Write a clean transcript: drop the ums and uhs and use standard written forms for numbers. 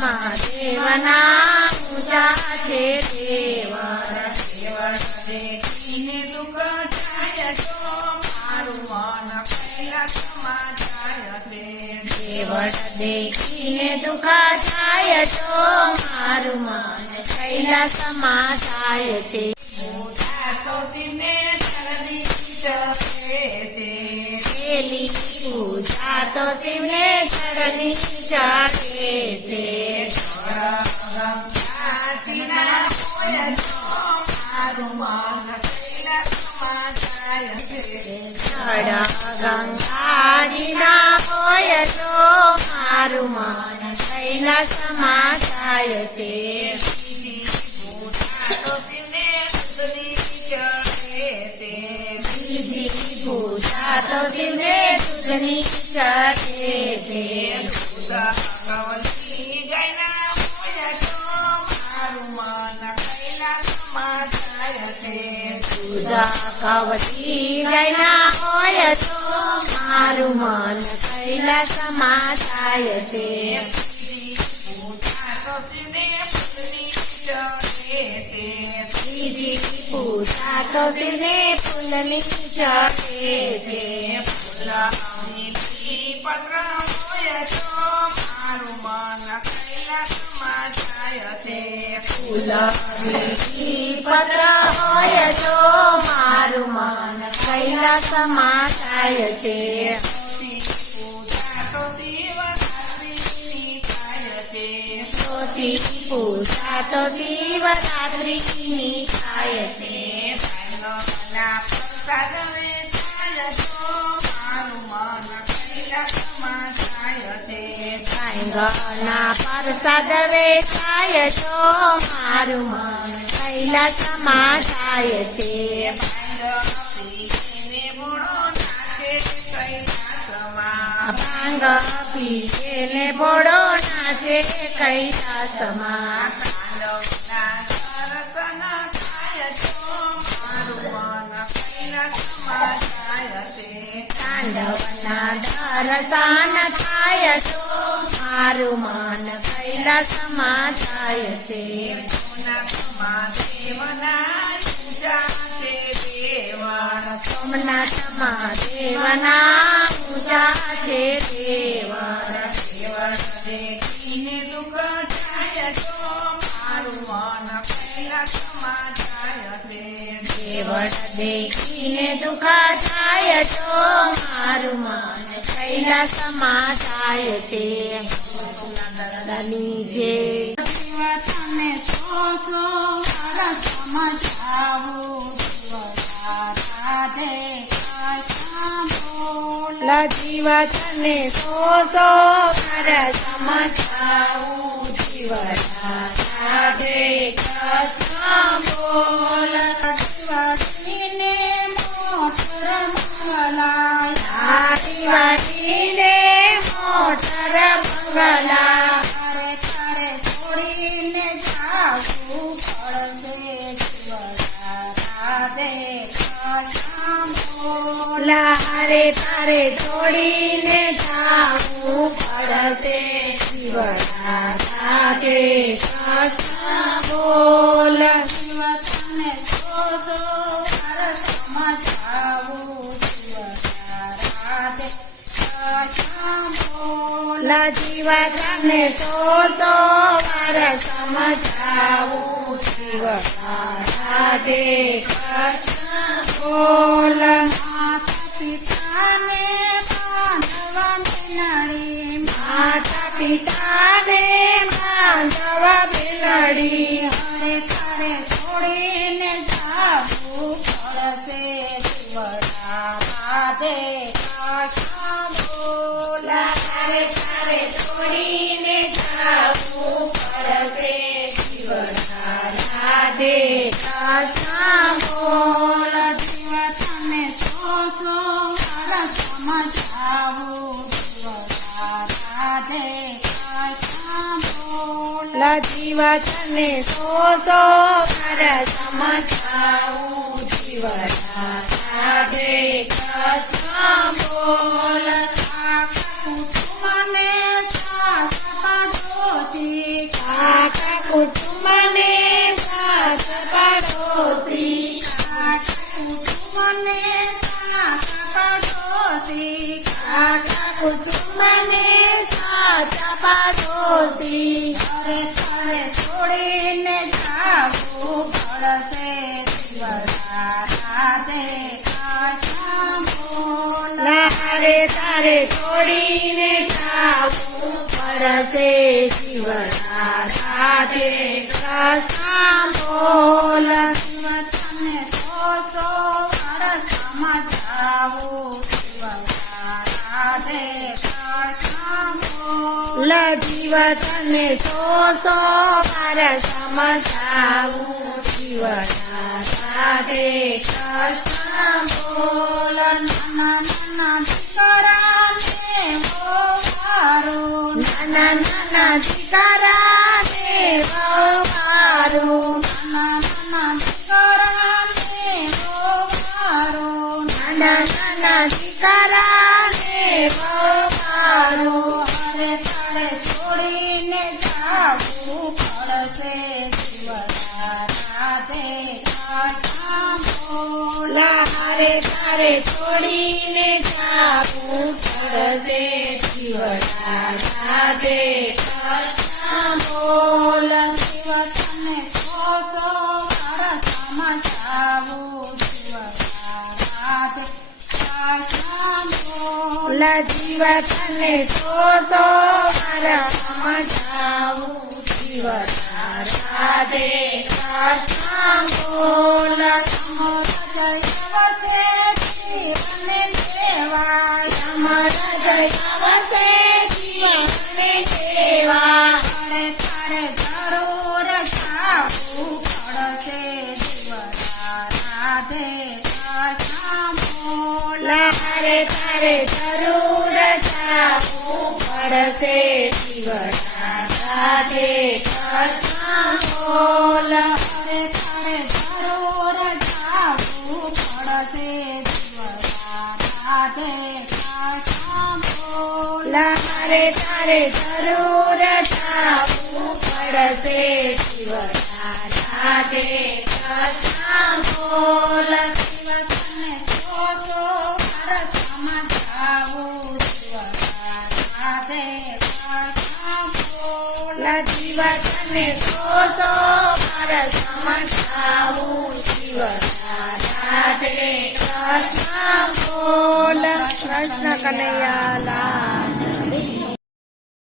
મહાદેવના ઊંચા છે દેવ દેખીને દુઃખ થાય તો મારું મન કૈલાસમાં જાય છે દેવળ દેખીને દુઃખ થાય તો મારું મન કૈલાસમાં જાય છે મોટા તો શિવને શરદી ચડે છે પેલી પૂજા તો શિવને શરદી ચડે છે ગંગાજીના હોય તો મારું મન કૈલાસમાં જાય છે ગંગાજીના હોય તો મારું મન કૈલાસમાં જાય છે બીજી પૂજા તો શિવને દૂધની ચડે છે ભગવતી ગાયના હોય તો મારું મન કૈલાસમાં જાય છે પૂજા કવતી ગાયના હોય તો મારું મન કૈલાસમાં જાય છે બીજી પૂજા તો શિવને ફૂલની ચડે છે પત્ર હોય તો મારું મન કૈલાસમાં જાય છે ફૂલની પત્ર હોય તો મારું મન કૈલાસમાં જાય છે પૂજા તો શિવરાત્રિની થાય છે પૂજા તો શિવરાત્રિની પ્રસાદ વેચાય તો મારું મન કૈલાસમાં જાય છે ભાંગ પીને ભોળો નાચે કૈલાસમાં તાંડવના દર્શન થાય તો મારું મન કૈલાસમાં જાય છે સોમનાથ મહાદેવના ઊંચા છે દેવ દેખીને દુઃખ થાય તો મારું મન કૈલાસમાં જાય છે દેવળ દેખીને દુઃખ થાય તો મારું મન કૈલાસમાં જાય છે દાદાની જે તમે છો રસમાં જાવું રાધે જીવા તને સોસો મારા સમજાવું જીવા રાધે કૃષ્ણ બોલ શિવાજીને મોટર મંગલા શિવાજીને મોટર મંગલા તારે છોડીને જાવું પડશે રાધે કૃષ્ણ બોલ હારે તારે છોડીને જાવું પડશે શિવડા રાધે કૃષ્ણ બોલ શિવતને છોડો રસમાં જાવું રાધે કૃષ્ણ બોલ જીવા તને તો વાર સમજાવું શિવડા રાધે કૃષ્ણ બોલ માતા પિતાને બાંધવ બિલડી માતા પિતાને બાંધવ બિલડી હરે તારે છોડીને જાવું પડશે શિવડા રાધે કૃષ્ણ બોલ તારે તારે છોડીને જાવું પડશે શિવડા રાધે કૃષ્ણ બોલ જીવતને છો રસમાં જાવું રાધે કૃષ્ણ બોલ જીવા તને સોસો મારા સમજાવું જીવડા રાધે કૃષ્ણ બોલ મને સાસ પાડોશી કુટુંબને સાથ પડોશી કુટુંબને સાથ પડોશી આખા કુટુંબને સાથ પડોશી ઘરે ઘરે છોડીને જાવું પડશે શિવરાધે કથા બોલ લારે તારે છોડીને જાવું પડશે શિવરાધે કથા બોલ તને સો વર્ષમાં જાવું શિવરાધે કથા બોલ જીવ તને સો વાર સમજાવું શિવરાધે કથા બોલ નાના દીકરાને વહારું નાના નાના દીકરાને વહારું નાના દીકરાને વહારું નાના નાના દીકરાને વહારું હરે તારે છોડીને જાવું પડશે શિવરાધે કથા બોલ લારે તારે છોડીને જાવું પડશે શિવરાધે કથા બોલ તને સો વર્ષમાં જાવું શિવરાધે કથા બોલ જીવ તને વાર સમજાવું શિવરાધે કથા બોલ લારે તારે જરૂર જાવું પડશે શિવરાધે કથા બોલ લારે તારે જરૂર જાવું પડશે શિવરાધે કથા બોલ જીવ તને વાર સમજાવું શિવરાધે કથા બોલ કૃષ્ણ કનૈયા લાલ